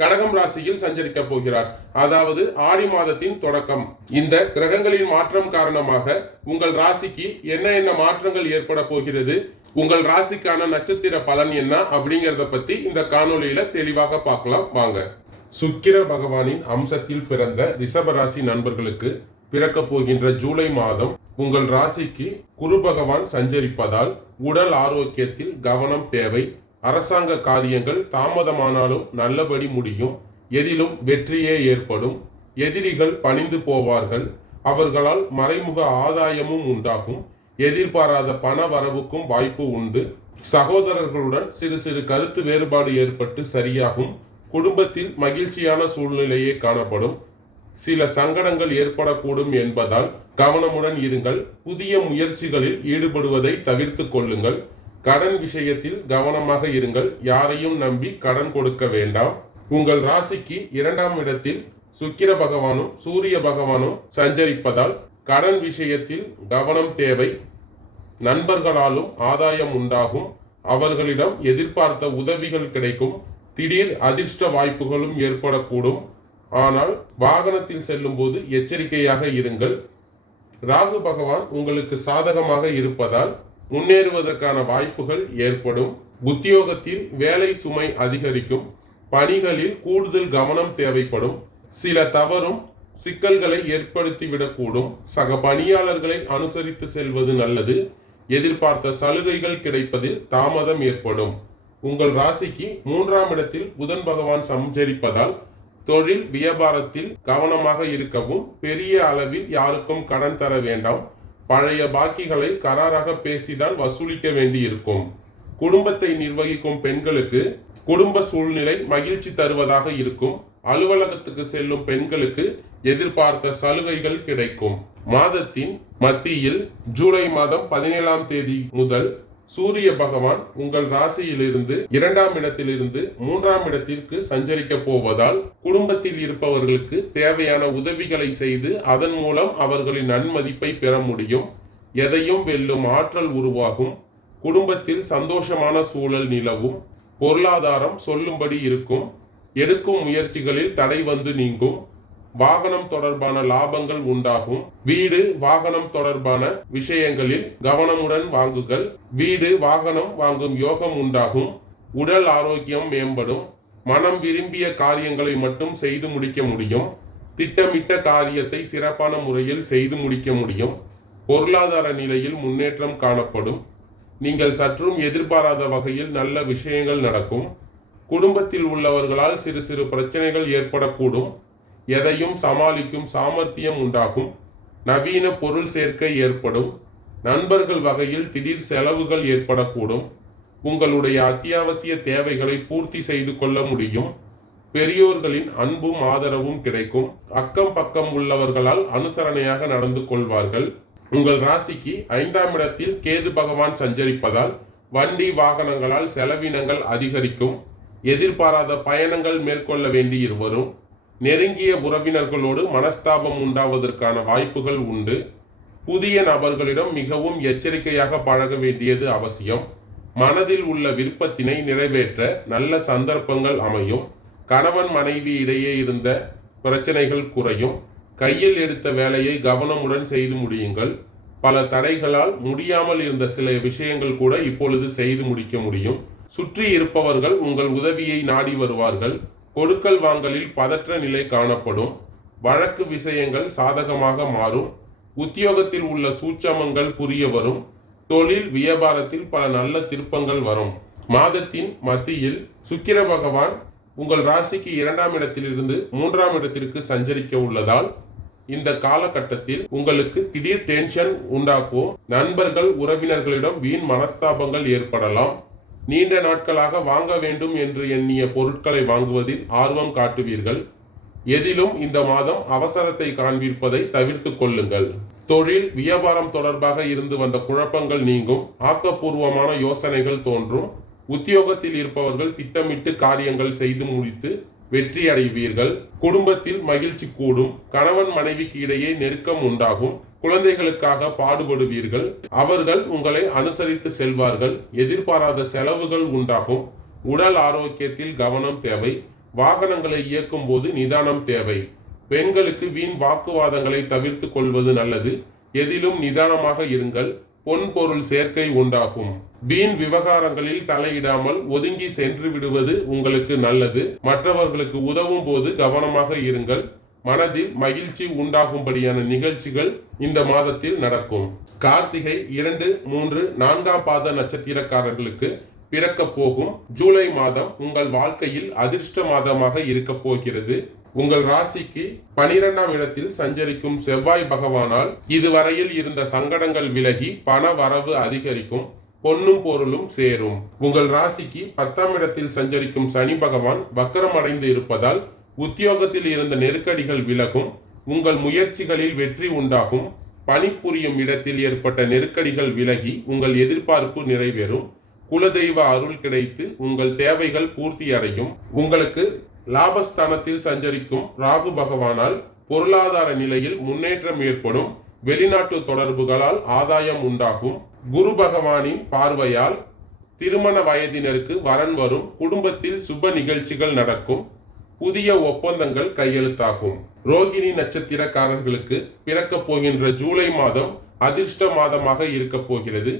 கடகம் ராசியில் சஞ்சரிக்க போகிறார். அதாவது ஆடி மாதத்தின் தொடக்கம். இந்த கிரகங்களின் மாற்றம் காரணமாக உங்கள் ராசிக்கு என்ன என்ன மாற்றங்கள் ஏற்பட போகிறது? உங்கள் ராசிக்கான நட்சத்திர பலன் என்ன அப்படிங்கறத பத்தி இந்த காணொலியில தெளிவாக பார்க்கலாம். வாங்க. சுக்கிர பகவானின் அம்சத்தில் பிறந்த ரிஷபராசி நண்பர்களுக்கு பிறக்க போகின்ற ஜூலை மாதம் உங்கள் ராசிக்கு குரு பகவான் சஞ்சரிப்பதால் உடல் ஆரோக்கியத்தில் கவனம் தேவை. அரசாங்க காரியங்கள் தாமதமானாலும் நல்லபடி முடியும். எதிலும் வெற்றியே ஏற்படும். எதிரிகள் பணிந்து போவார்கள். அவர்களால் மறைமுக ஆதாயமும் உண்டாகும். எதிர்பாராத பண வரவுக்கும் வாய்ப்பு உண்டு. சகோதரர்களுடன் சிறு சிறு கருத்து வேறுபாடு ஏற்பட்டு சரியாகும். குடும்பத்தில் மகிழ்ச்சியான சூழ்நிலையே காணப்படும். சில சங்கடங்கள் ஏற்படக்கூடும் என்பதால் கவனமுடன் இருங்கள். புதிய முயற்சிகளில் ஈடுபடுவதை தவிர்த்து கொள்ளுங்கள். கடன் விஷயத்தில் கவனமாக இருங்கள். யாரையும் நம்பி கடன் கொடுக்க வேண்டாம். உங்கள் ராசிக்கு இரண்டாம் இடத்தில் சுக்கிர பகவானும் சூரிய பகவானும் சஞ்சரிப்பதால் கடன் விஷயத்தில் கவனம் தேவை. நண்பர்களாலும் ஆதாயம் உண்டாகும். அவர்களிடம் எதிர்பார்த்த உதவிகள் கிடைக்கும். திடீர் அதிர்ஷ்ட வாய்ப்புகளும் ஏற்படக்கூடும். ஆனால் வாகனத்தில் செல்லும்போது எச்சரிக்கையாக இருங்கள். ராகு பகவான் உங்களுக்கு சாதகமாக இருப்பதால் முன்னேறுவதற்கான வாய்ப்புகள் ஏற்படும். உத்தியோகத்தில் வேலை சுமை அதிகரிக்கும். பணிகளில் கூடுதல் கவனம் தேவைப்படும். சில தவறும் சிக்கல்களை ஏற்படுத்திவிடக்கூடும். சக பணியாளர்களை அனுசரித்து செல்வது நல்லது. எதிர்பார்த்த சலுகைகள் கிடைப்பதில் தாமதம் ஏற்படும். உங்கள் ராசிக்கு மூன்றாம் இடத்தில் புதன் பகவான் சஞ்சரிப்பதால் தொழில் வியாபாரத்தில் கவனமாக இருக்கவும் பெரிய அளவில் யாருக்கும் கடன் தர வேண்டாம். பழைய பாக்கிகளை கராராக பேசிதான் வசூலிக்க வேண்டியிருக்கும். குடும்பத்தை நிர்வகிக்கும் பெண்களுக்கு குடும்ப சூழ்நிலை மகிழ்ச்சி தருவதாக இருக்கும். அலுவலகத்துக்கு செல்லும் பெண்களுக்கு எதிர்பார்த்த சலுகைகள் கிடைக்கும். மாதத்தின் மத்தியில் ஜூலை மாதம் பதினேழாம் தேதி முதல் சூரிய பகவான் உங்கள் ராசியிலிருந்து இரண்டாம் இடத்திலிருந்து மூன்றாம் இடத்திற்கு சஞ்சரிக்க போவதால் குடும்பத்தில் இருப்பவர்களுக்கு தேவையான உதவிகளை செய்து அதன் மூலம் அவர்களின் நன்மதிப்பை பெற முடியும். எதையும் வெல்லும் ஆற்றல் உருவாகும். குடும்பத்தில் சந்தோஷமான சூழல் நிலவும். பொருளாதாரம் சொல்லும்படி இருக்கும். எடுக்கும் முயற்சிகளில் தடை வந்து நீங்கும். வாகனம் தொடர்பான லாபங்கள் உண்டாகும். வீடு வாகனம் தொடர்பான விஷயங்களில் கவனமுடன் வாங்குகள் வீடு வாகனம் வாங்கும் யோகம் உண்டாகும். உடல் ஆரோக்கியம் மேம்படும். மனம் விரும்பிய காரியங்களை மட்டும் செய்து முடிக்க முடியும். திட்டமிட்ட காரியத்தை சிறப்பான முறையில் செய்து முடிக்க முடியும். பொருளாதார நிலையில் முன்னேற்றம் காணப்படும். நீங்கள் சற்றும் எதிர்பாராத வகையில் நல்ல விஷயங்கள் நடக்கும். குடும்பத்தில் உள்ளவர்களால் சிறு சிறு பிரச்சனைகள் ஏற்படக்கூடும். எதையும் சமாளிக்கும் சாமர்த்தியம் உண்டாகும். நவீன பொருள் சேர்க்கை ஏற்படும். நண்பர்கள் வகையில் திடீர் செலவுகள் ஏற்படக்கூடும். உங்களுடைய அத்தியாவசிய தேவைகளை பூர்த்தி செய்து கொள்ள முடியும். பெரியோர்களின் அன்பும் ஆதரவும் கிடைக்கும். அக்கம் பக்கம் உள்ளவர்களால் அனுசரணையாக நடந்து கொள்வார்கள். உங்கள் ராசிக்கு ஐந்தாம் இடத்தில் கேது பகவான் சஞ்சரிப்பதால் வண்டி வாகனங்களால் செலவினங்கள் அதிகரிக்கும். எதிர்பாராத பயணங்கள் மேற்கொள்ள வேண்டி இருவரும் நெருங்கிய உறவினர்களோடு மனஸ்தாபம் உண்டாவதற்கான வாய்ப்புகள் உண்டு. புதிய நபர்களிடம் மிகவும் எச்சரிக்கையாக பழக வேண்டியது அவசியம். மனதில் உள்ள விருப்பத்தினை நிறைவேற்ற நல்ல சந்தர்ப்பங்கள் அமையும். கணவன் மனைவி இடையே இருந்த பிரச்சனைகள் குறையும். கையில் எடுத்த வேலையை கவனமுடன் செய்து முடியுங்கள். பல தடைகளால் முடியாமல் இருந்த சில விஷயங்கள் கூட இப்பொழுது செய்து முடிக்க முடியும். சுற்றி இருப்பவர்கள் உங்கள் உதவியை நாடி வருவார்கள். கொடுக்கல் வாங்கலில் பதற்ற நிலை காணப்படும். வழக்கு விஷயங்கள் சாதகமாக மாறும். உத்தியோகத்தில் உள்ள சூட்சமங்கள் புரிய வரும். தொழில் வியாபாரத்தில் பல நல்ல திருப்பங்கள் வரும். மாதத்தின் மத்தியில் சுக்கிர பகவான் உங்கள் ராசிக்கு இரண்டாம் இடத்திலிருந்து மூன்றாம் இடத்திற்கு சஞ்சரிக்க உள்ளதால் இந்த காலகட்டத்தில் உங்களுக்கு திடீர் டென்ஷன் உண்டாக்கும். நண்பர்கள் உறவினர்களிடம் வீண் மனஸ்தாபங்கள் ஏற்படலாம். நீண்ட நாட்களாக வாங்க வேண்டும் என்று எண்ணிய பொருட்களை வாங்குவதில் ஆர்வம் காட்டுவீர்கள். எதிலும் இந்த மாதம் அவசரத்தை காண்பிப்பதை தவிர்த்து கொள்ளுங்கள். தொழில் வியாபாரம் தொடர்பாக இருந்து வந்த குழப்பங்கள் நீங்கும். ஆக்கப்பூர்வமான யோசனைகள் தோன்றும். உத்தியோகத்தில் இருப்பவர்கள் திட்டமிட்டு காரியங்கள் செய்து முடித்து வெற்றி அடைவீர்கள் குடும்பத்தில் மகிழ்ச்சி கூடும். கணவன் மனைவிக்கு இடையே நெருக்கம் உண்டாகும். குழந்தைகளுக்காக பாடுபடுவீர்கள். அவர்கள் உங்களை அனுசரித்து செல்வார்கள். எதிர்பாராத செலவுகள் உண்டாகும். உடல் ஆரோக்கியத்தில் கவனம் தேவை. வாகனங்களை இயக்கும் போது நிதானம் தேவை. பெண்களுக்கு வீண் வாக்குவாதங்களை தவிர்த்து கொள்வது நல்லது. எதிலும் நிதானமாக இருங்கள். பொன் பொருள் சேர்க்கை உண்டாகும். வீண் விவகாரங்களில் தலையிடாமல் ஒதுங்கி சென்று விடுவது உங்களுக்கு நல்லது. மற்றவர்களுக்கு உதவும் போது கவனமாக இருங்கள். மனதில் மகிழ்ச்சி உண்டாகும்படியான நிகழ்ச்சிகள் இந்த மாதத்தில் நடக்கும். கார்த்திகை இரண்டு மூன்று நான்காம் பாத நட்சத்திரக்காரர்களுக்கு பிறக்க போகும் ஜூலை மாதம் உங்கள் வாழ்க்கையில் அதிர்ஷ்ட மாதமாக இருக்க போகிறது. உங்கள் ராசிக்கு பனிரெண்டாம் இடத்தில் சஞ்சரிக்கும் செவ்வாய் பகவானால் இதுவரையில் இருந்த சங்கடங்கள் விலகி பண வரவு அதிகரிக்கும் பொன்னும் பொருளும் சேரும். உங்கள் ராசிக்கு பத்தாம் இடத்தில் சஞ்சரிக்கும் சனி பகவான் வக்கரம் அடைந்து இருப்பதால் உத்தியோகத்தில் இருந்த நெருக்கடிகள் விலகும் உங்கள் முயற்சிகளில் வெற்றி உண்டாகும் பணிபுரியும் இடத்தில் ஏற்பட்ட நெருக்கடிகள் விலகி உங்கள் எதிர்பார்ப்பு நிறைவேறும் குலதெய்வ அருள் கிடைத்து உங்கள் தேவைகள் பூர்த்தி அடையும் உங்களுக்கு லாபஸ்தானத்தில் சஞ்சரிக்கும் ராகு பகவானால் பொருளாதார நிலையில் முன்னேற்றம் ஏற்படும் வெளிநாட்டு தொடர்புகளால் ஆதாயம் உண்டாகும் குரு பகவானின் பார்வையால் திருமண வயதினருக்கு வரன் வரும் குடும்பத்தில் சுப நிகழ்ச்சிகள் நடக்கும் புதிய ஒப்பந்தங்கள் கையெழுத்தாகும். ரோகிணி நட்சத்திரக்காரர்களுக்கு பிறக்கப் போகின்ற ஜூலை மாதம் அதிர்ஷ்ட மாதமாக இருக்கப் போகிறது.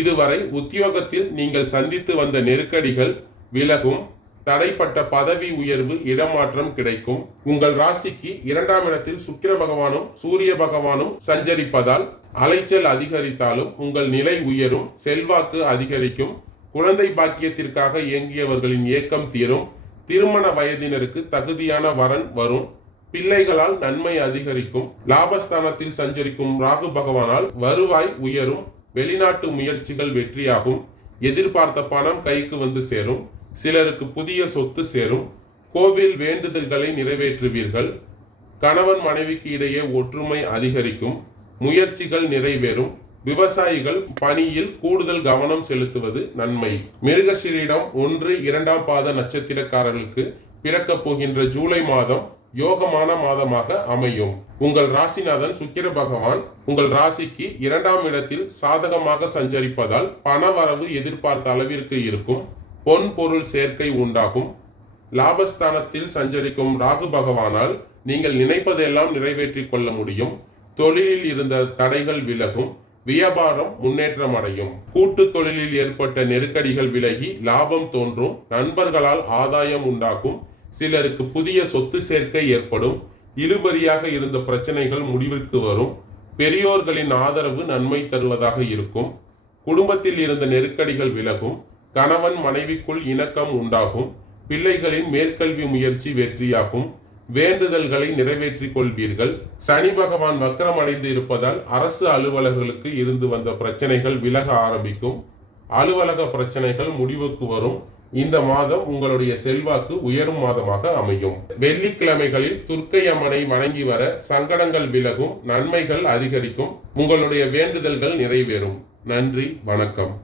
இதுவரை உத்தியோகத்தில் நீங்கள் சந்தித்து வந்த நெருக்கடிகள் விலகும். தடைப்பட்ட பதவி உயர்வு இடமாற்றம் கிடைக்கும். உங்கள் ராசிக்கு இரண்டாம் இடத்தில் சுக்கிர பகவானும் சூரிய பகவானும் சஞ்சரிப்பதால் அலைச்சல் அதிகரித்தாலும் உங்கள் நிலை உயரும் செல்வாக்கு அதிகரிக்கும். குழந்தை பாக்கியத்திற்காக இயங்கியவர்களின் ஏக்கம் தீரும். திருமண வயதினருக்கு தகுதியான வரன் வரும் பிள்ளைகளால் நன்மை அதிகரிக்கும். லாபஸ்தானத்தில் சஞ்சரிக்கும் ராகு பகவானால் வருவாய் உயரும். வெளிநாட்டு முயற்சிகள் வெற்றியாகும். எதிர்பார்த்த பணம் கைக்கு வந்து சேரும். சிலருக்கு புதிய சொத்து சேரும். கோவில் வேண்டுதல்களை நிறைவேற்றுவீர்கள். கணவன் மனைவிக்கு இடையே ஒற்றுமை அதிகரிக்கும். முயற்சிகள் நிறைவேறும். விவசாயிகள் பணியில் கூடுதல் கவனம் செலுத்துவது நன்மை. மிருகசீரிடம் ஒன்று இரண்டாம் பாத நட்சத்திரக்காரர்களுக்கு பிறக்கப் போகின்ற ஜூலை மாதம் யோகமான மாதமாக அமையும். உங்கள் ராசிநாதன் சுக்கிர பகவான் உங்கள் ராசிக்கு இரண்டாம் இடத்தில் சாதகமாக சஞ்சரிப்பதால் பண வரவு எதிர்பார்த்த அளவிற்கு இருக்கும். பொன் பொருள் சேர்க்கை உண்டாகும். லாபஸ்தானத்தில் சஞ்சரிக்கும் ராகு பகவானால் நீங்கள் நினைப்பதெல்லாம் நிறைவேற்றிக் கொள்ள முடியும். தொழிலில் இருந்த தடைகள் விலகும். வியாபாரம் முன்னேற்றம் அடையும். கூட்டு தொழிலில் ஏற்பட்ட நெருக்கடிகள் விலகி லாபம் தோன்றும். நண்பர்களால் ஆதாயம் உண்டாகும். சிலருக்கு புதிய சொத்து சேர்க்கை ஏற்படும். இழுபறியாக இருந்த பிரச்சனைகள் முடிவிற்கு வரும். பெரியோர்களின் ஆதரவு நன்மை தருவதாக இருக்கும். குடும்பத்தில் இருந்த நெருக்கடிகள் விலகும். கணவன் மனைவிக்குள் இணக்கம் உண்டாகும். பிள்ளைகளின் மேற்கல்வி முயற்சி வெற்றியாகும். வேண்டுதல்களை நிறைவேற்றிக் கொள்வீர்கள். சனி பகவான் வக்கரம் அடைந்து இருப்பதால் அரசு அலுவலர்களுக்கு இருந்து வந்த பிரச்சனைகள் விலக ஆரம்பிக்கும். அலுவலக பிரச்சனைகள் முடிவுக்கு வரும். இந்த மாதம் உங்களுடைய செல்வாக்கு உயரும் மாதமாக அமையும். வெள்ளிக்கிழமைகளில் துர்க்கை அம்மனை வணங்கி வர சங்கடங்கள் விலகும். நன்மைகள் அதிகரிக்கும். உங்களுடைய வேண்டுதல்கள் நிறைவேறும். நன்றி வணக்கம்.